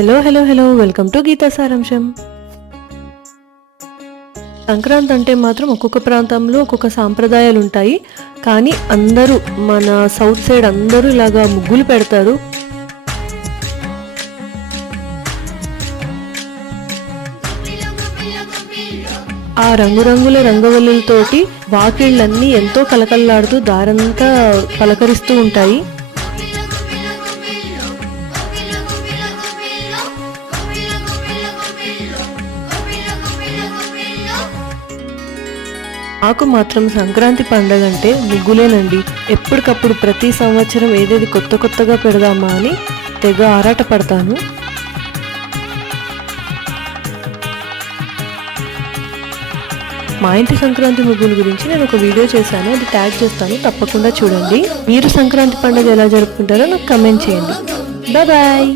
Hello welcome to Gita సారాంశం. సంక్రాంతి అంటే మాత్రం ఒక్కొక్క ప్రాంతంలో ఒక్కొక్క సాంప్రదాయాలు ఉంటాయి. కానీ అందరూ మన సౌత్ సైడ్ అందరూ ఇలాగా ముగ్గులు పెడతారు. ఆ రంగురంగుల రంగవల్లులతోటి వాకిళ్ళన్నీ ఎంతో కలకల్లాడుతూ దారంతా పలకరిస్తూ ఉంటాయి. నాకు మాత్రం సంక్రాంతి పండగ అంటే ముగ్గులేనండి. ఎప్పటికప్పుడు ప్రతి సంవత్సరం ఏదేది కొత్తగా పెడదామా అని తెగ ఆరాట పడతాను. మా ఇంటి సంక్రాంతి ముగ్గుల గురించి నేను ఒక వీడియో చేశాను, అది ట్యాగ్ చేస్తాను, తప్పకుండా చూడండి. మీరు సంక్రాంతి పండుగ ఎలా జరుపుకుంటారో నాకు కమెంట్ చేయండి. బాయ్.